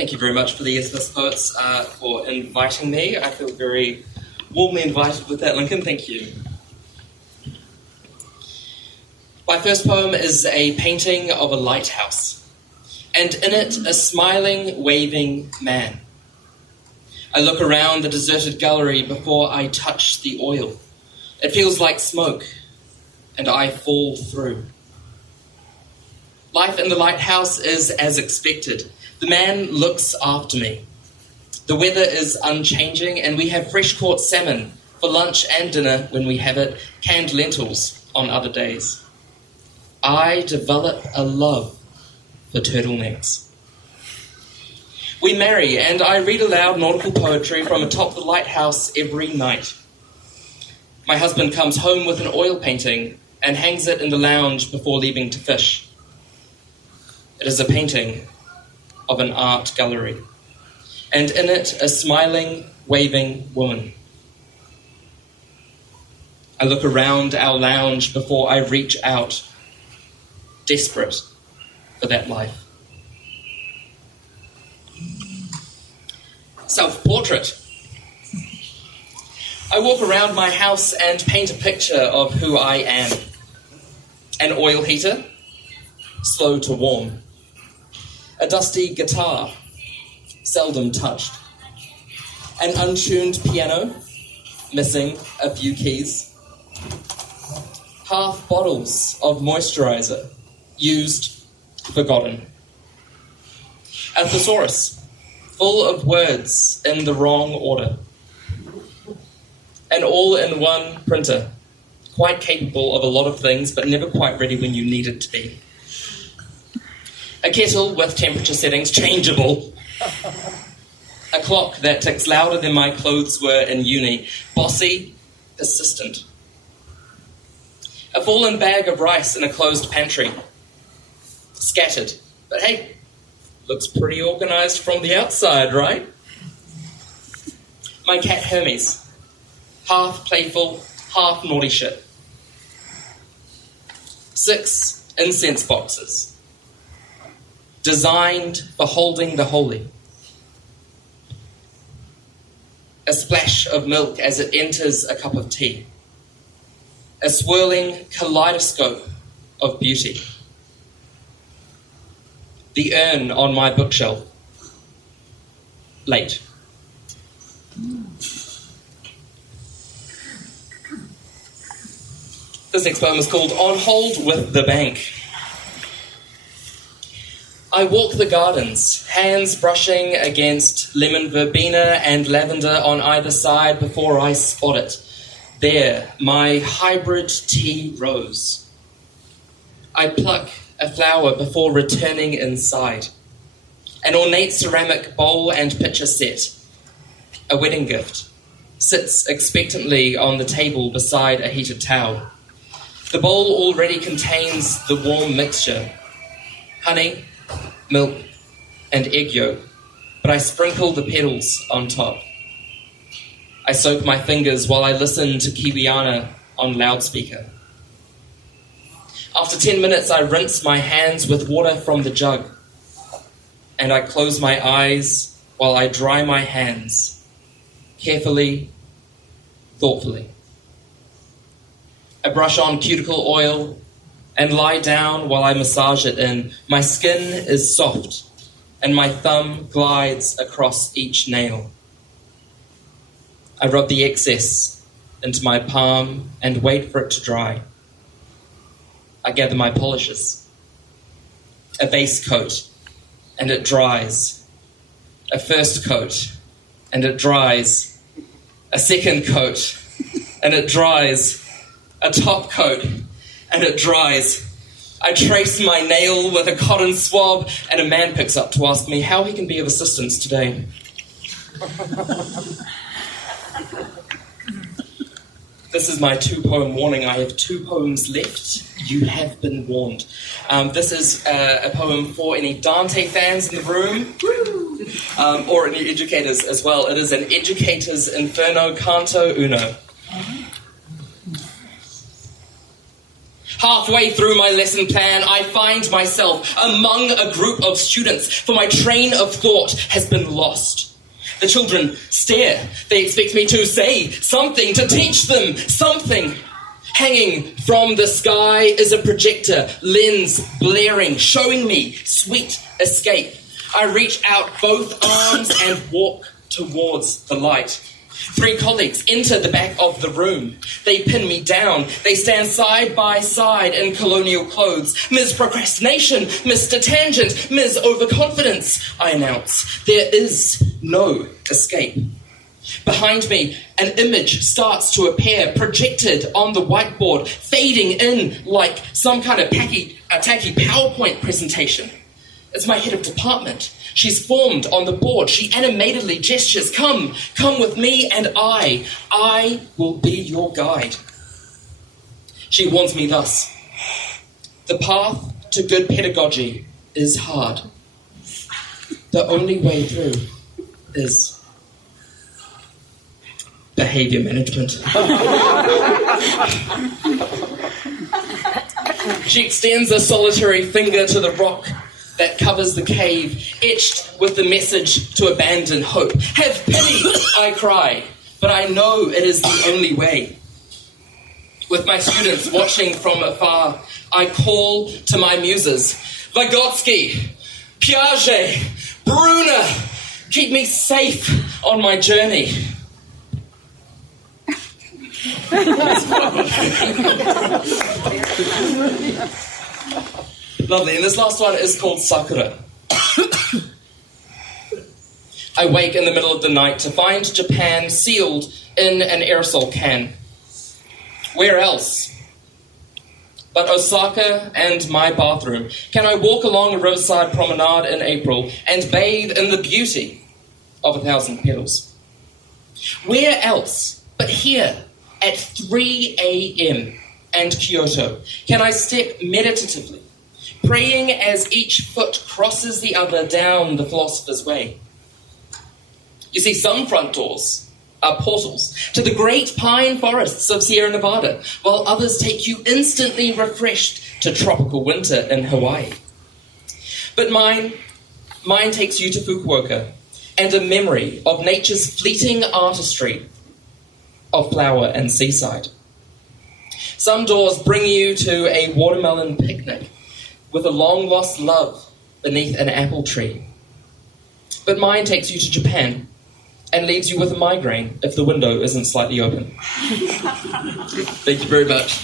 Thank you very much for the Isthmus Poets for inviting me. I feel very warmly invited with that, Lincoln. Thank you. My first poem is a painting of a lighthouse, and in it a smiling, waving man. I look around the deserted gallery before I touch the oil. It feels like smoke, and I fall through. Life in the lighthouse is as expected. The man looks after me. The weather is unchanging, and we have fresh-caught salmon for lunch and dinner when we have it, canned lentils on other days. I develop a love for turtlenecks. We marry, and I read aloud nautical poetry from atop the lighthouse every night. My husband comes home with an oil painting and hangs it in the lounge before leaving to fish. It is a painting of an art gallery, and in it a smiling, waving woman. I look around our lounge before I reach out, desperate for that life. Self-portrait. I walk around my house and paint a picture of who I am. An oil heater, slow to warm. A dusty guitar, seldom touched. An untuned piano, missing a few keys. Half bottles of moisturizer, used, forgotten. A thesaurus, full of words in the wrong order. An all-in-one printer, quite capable of a lot of things, but never quite ready when you need it to be. A kettle with temperature settings changeable. A clock that ticks louder than my clothes were in uni. Bossy, persistent. A fallen bag of rice in a closed pantry. Scattered, but hey, looks pretty organized from the outside, right? My cat Hermes, half playful, half naughty shit. 6 incense boxes, designed for holding the holy. A splash of milk as it enters a cup of tea. A swirling kaleidoscope of beauty. The urn on my bookshelf. Late. This next poem is called On Hold with the Bank. I walk the gardens, hands brushing against lemon verbena and lavender on either side before I spot it. There, my hybrid tea rose. I pluck a flower before returning inside. An ornate ceramic bowl and pitcher set, a wedding gift, sits expectantly on the table beside a heated towel. The bowl already contains the warm mixture, honey, milk, and egg yolk, but I sprinkle the petals on top. I soak my fingers while I listen to Kiwiana on loudspeaker. After 10 minutes, I rinse my hands with water from the jug, and I close my eyes while I dry my hands, carefully, thoughtfully. I brush on cuticle oil and lie down while I massage it in. My skin is soft, and my thumb glides across each nail. I rub the excess into my palm and wait for it to dry. I gather my polishes. A base coat, and it dries. A first coat, and it dries. A second coat, and it dries. A top coat, and it dries. I trace my nail with a cotton swab, and a man picks up to ask me how he can be of assistance today. This is my 2-poem warning. I have 2 poems left. You have been warned. This is a poem for any Dante fans in the room, or any educators as well. It is an Educator's Inferno, Canto Uno. Halfway through my lesson plan, I find myself among a group of students, for my train of thought has been lost. The children stare. They expect me to say something, to teach them something. Hanging from the sky is a projector, lens blaring, showing me sweet escape. I reach out both arms and walk towards the light. 3 colleagues enter the back of the room. They pin me down. They stand side by side in colonial clothes. Ms. Procrastination, Mr. Tangent, Ms. Overconfidence, I announce. There is no escape. Behind me, an image starts to appear, projected on the whiteboard, fading in like some kind of tacky PowerPoint presentation. It's my head of department. She's formed on the board. She animatedly gestures, come with me and I will be your guide. She warns me thus, the path to good pedagogy is hard. The only way through is behavior management. She extends a solitary finger to the rock that covers the cave, etched with the message to abandon hope. Have pity, I cry, but I know it is the only way. With my students watching from afar, I call to my muses, Vygotsky, Piaget, Brunner, keep me safe on my journey. Lovely, and this last one is called Sakura. I wake in the middle of the night to find Japan sealed in an aerosol can. Where else but Osaka and my bathroom can I walk along a riverside promenade in April and bathe in the beauty of 1,000 petals? Where else but here at 3 a.m. and Kyoto can I step meditatively, praying as each foot crosses the other down the philosopher's way? You see, some front doors are portals to the great pine forests of Sierra Nevada, while others take you instantly refreshed to tropical winter in Hawaii. But mine takes you to Fukuoka and a memory of nature's fleeting artistry of flower and seaside. Some doors bring you to a watermelon picnic with a long-lost love beneath an apple tree. But mine takes you to Japan and leaves you with a migraine if the window isn't slightly open. Thank you very much.